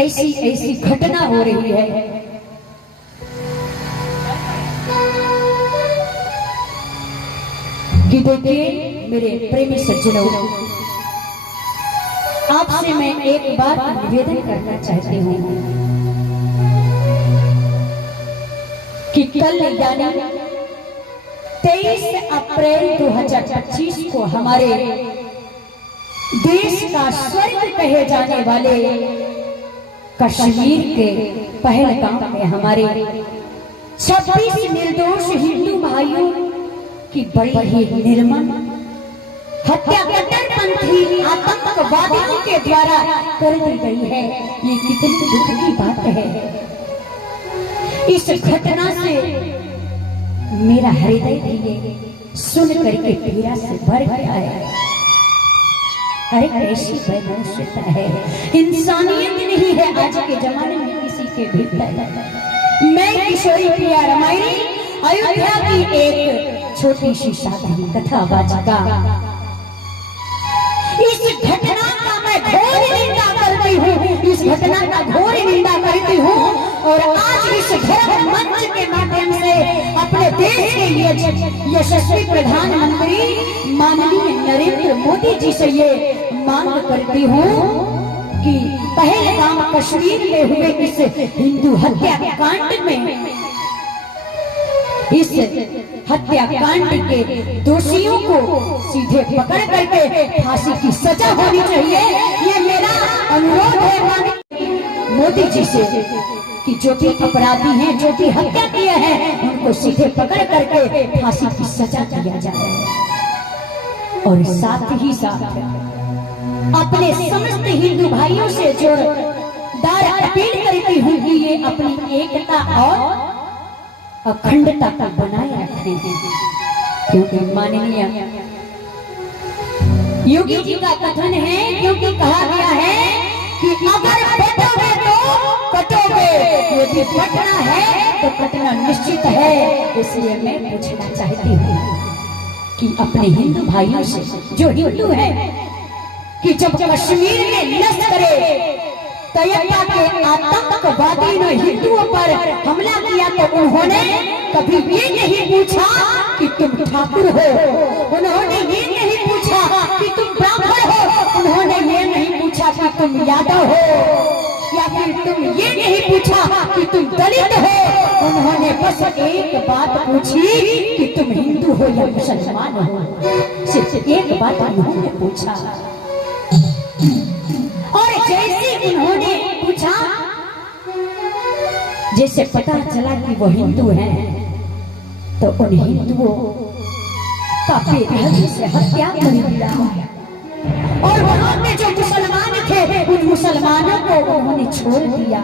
ऐसी ऐसी घटना हो रही है कि देखिए मेरे प्रेमी सज्जनों, आपसे मैं एक बात निवेदन करना चाहती हूँ कि कल यानी 23 अप्रैल 2025 को हमारे देश का स्वर्ग कहे जाने वाले कश्मीर के पहलगाम में हमारे 26 निर्दोष हिंदू भाइयों की बड़ी ही निर्मम हत्या कट्टरपंथी आतंकवादियों के द्वारा कर दी गई है। ये कितनी दुख की बात है। इस घटना से मेरा हृदय भी सुन करके पीड़ा से भर गया है। अरे कैसी वैमनस्यता है, इंसानियत नहीं है आज के जमाने में किसी के भीतर। मैं किशोरी प्रिया रामायणी अयोध्या की एक छोटी सी साधारण कथा वाचिका, इस घटना का मैं घोर निंदा करती हूँ, इस घटना का घोर निंदा करती हूँ। और आज इस धर्म मंच के माध्यम से अपने देश के लिए यशस्वी प्रधानमंत्री माननीय नरेंद्र मोदी जी से ये मांग करती हूँ कि पहलगाम कश्मीर में हुए इस हिंदू हत्याकांड में, इस हत्याकांड के दोषियों को सीधे पकड़ करके फांसी की सजा होनी चाहिए। ये मेरा अनुरोध है माननीय मोदी जी से कि जो भी अपराधी हैं, जो भी हत्या किए हैं, उनको सीधे पकड़ करके फांसी की सजा दिया जाए। और साथ ही साथ अपने समस्त हिंदू भाइयों से जोरदार अपील करती हूँ कि ये अपनी एकता और अखंडता को बनाए रखते हैं, क्योंकि माननीय योगी जी का कथन है, क्योंकि कहा गया है कि अगर बटोगे तो कटोगे, यदि कटना है तो कटना निश्चित है। इसलिए मैं पूछना चाहती हूँ कि अपने हिंदू भाइयों से जो हिंदू है कि जब कश्मीर में लश्कर तैयबा के आतंकवादी ने हिंदुओं पर हमला किया तो उन्होंने कभी ये नहीं पूछा कि तुम ठाकुर हो, उन्होंने ये नहीं पूछा कि तुम ब्राह्मण हो, उन्होंने ये नहीं पूछा कि तुम यादव हो, या फिर तुम ये नहीं पूछा कि तुम दलित हो। उन्होंने बस एक बात पूछी कि तुम हिंदू हो या मुसलमान हो, सिर्फ एक बात उन्होंने पूछा। और जैसे उन्होंने पूछा, जैसे पता चला कि वो हिंदू हैं, तो उन हिंदुओं का बेदर्दी से हत्या कर दिया। और वहां पे जो मुसलमान थे, उन मुसलमानों को उन्होंने छोड़ दिया।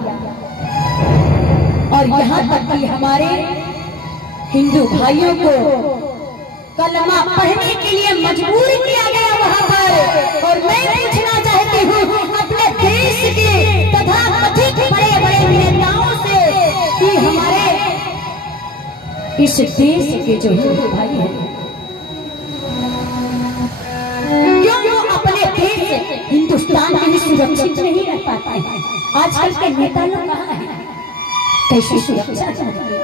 और यहाँ तक कि हमारे हिंदू भाइयों को कलमा पढ़ने के लिए मजबूर किया गया वहां पर। और मैं पूछना चाहती हूँ अपने देश के तथा अधिक बड़े बड़े नेताओं से कि हमारे इस देश के जो हिंदू भाई हैं, क्यों अपने देश हिंदुस्तान में सुरक्षित नहीं रह पाते हैं? आजकल के नेता लोग कहाँ हैं? कैसी सुरक्षा चाहते हैं?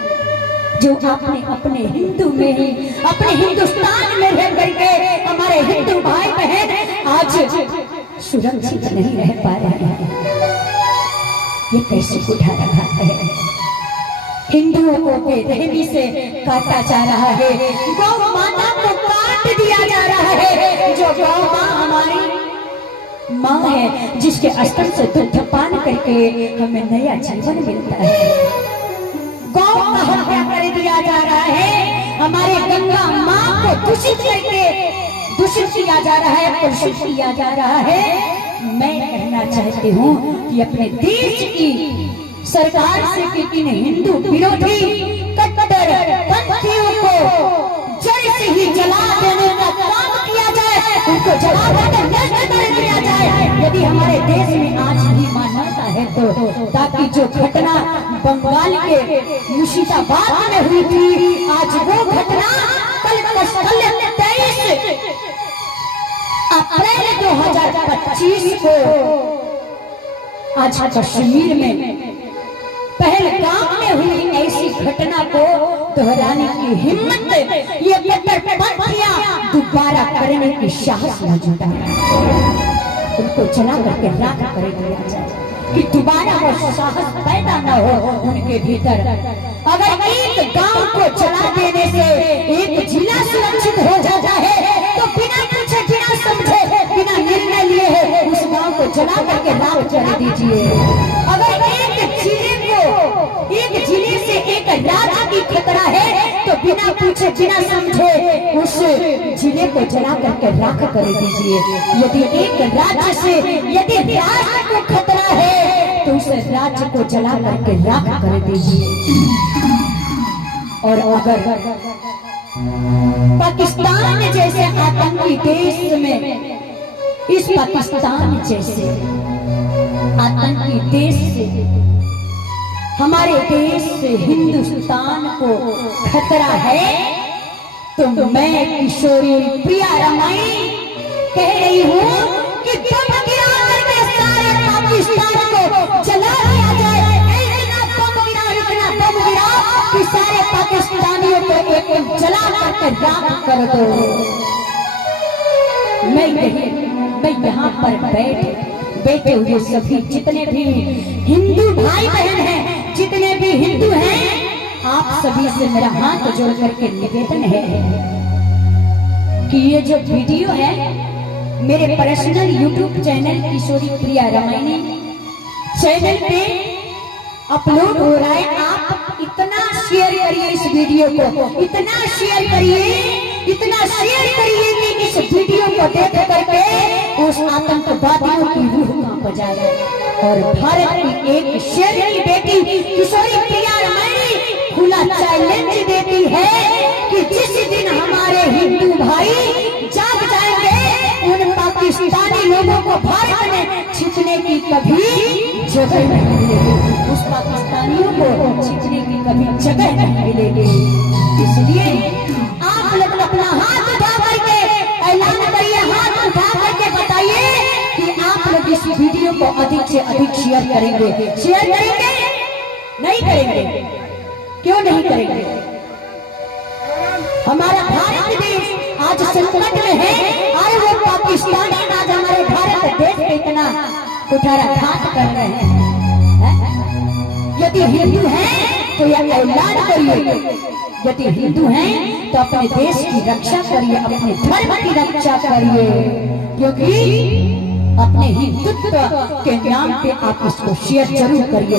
जो आपने अपने हिंदू में ही, अपने हिंदुस्तान में रह करके हमारे हिंदू भाई बहन आज सुरक्षित नहीं रह पा रहे हैं। ये कैसे उठा रखा है? हिंदुओं को बेरहमी से काटा जा रहा है, गौ माता को काट दिया जा रहा है। जो गौ माँ हमारी माँ है, जिसके स्तन से दुग्ध पान करके हमें नया जीवन मिलता है, गौ का हत्या कर दिया जा रहा है। हमारे गंगा माँ को दूषित करके दूषित किया जा रहा है, प्रदूषित किया जा रहा है। मैं कहना चाहती हूँ कि अपने देश की सरकार से कि इन हिंदू विरोधी कट्टरपंथियों को जड़ से ही जला देने का काम किया जाए, उनको जला देकर नष्ट कर दिया जाए। यदि हमारे देश में आज भी मानवता है तो, ताकि जो घटना बंगाल के मुर्शिदाबाद में हुई थी, आज वो घटना कल 23 अप्रैल 2025 को आज कश्मीर में पहलगाम में हुई ऐसी घटना को दोहराने की हिम्मत ये कट्टरपंथियां दोबारा करने की साहस न जुटाए, उनको जला करके राख कर दिया जाए कि दोबारा वो साहस पैदा न हो उनके भीतर। अगर एक गांव को जला देने से एक जिला सुरक्षित हो जाता है तो बिना पूछे बिना समझे बिना निर्णय लिए उस गांव को जला करके राख कर दीजिए। अगर एक जिले से एक राज्य की खतरा है तो बिना पूछे बिना समझे उस जिले को जला करके राख कर दीजिए। यदि एक राज्य से यदि राष्ट्र को खतरा है तो उस राज्य को जला करके राख कर दीजिए। और अगर पाकिस्तान जैसे आतंकी देश में, इस पाकिस्तान जैसे आतंकी देश से हमारे देश से हिंदुस्तान को खतरा है तो मैं किशोरी प्रिया रमाई कह रही हूँ कि बम गिरा करके सारे पाकिस्तान को जला दिया जाए। इतना बम गिरा कि सारे पाकिस्तानियों को एक जला करके राख कर दो। मैं यहाँ पर बैठे हुए सभी जितने भी हिंदू भाई बहन हैं, जितने भी हिंदू हैं, आप सभी से मेरा हाथ जोड़ करके निवेदन है कि ये जो वीडियो है मेरे पर्सनल यूट्यूब चैनल किशोरी प्रिया रमाई चैनल पे अपलोड हो रहा है। आप इतना शेयर करिए इस वीडियो को, इतना शेयर करिए कि इस वीडियो को देख करके उस आतंकवादियों की रूह कांप जाए। और भारत की एक शेर की बेटी किशोरी प्रिया रमाई खुला चैलेंज देती है कि जिस दिन हमारे हिंदू भाई जाग जाएंगे उन पाकिस्तानी लोगों को भारत में छिपने की कभी जगह नहीं मिलेगी, उस पाकिस्तानियों को छिपने की कभी जगह नहीं मिलेगी। इसलिए आप लोग अपना हाथ उठा करके ऐलान करिए, हाथ उठा करके बताइए कि आप लोग इस वीडियो को अधिक से अधिक शेयर करेंगे। शेयर करेंगे? नहीं करेंगे? क्यों नहीं करेंगे? हमारा भारत देश आज संकट में है और वो पाकिस्तानी आज हमारे भारत देश पे इतना कुठाराघात कर रहे हैं। यदि हिंदू हैं तो यह ऐलान करिए, यदि हिंदू हैं तो अपने देश की रक्षा करिए, अपने धर्म की रक्षा करिए, क्योंकि अपने हिंदुत्व के नाम पे आप इसको शेयर जरूर करिए।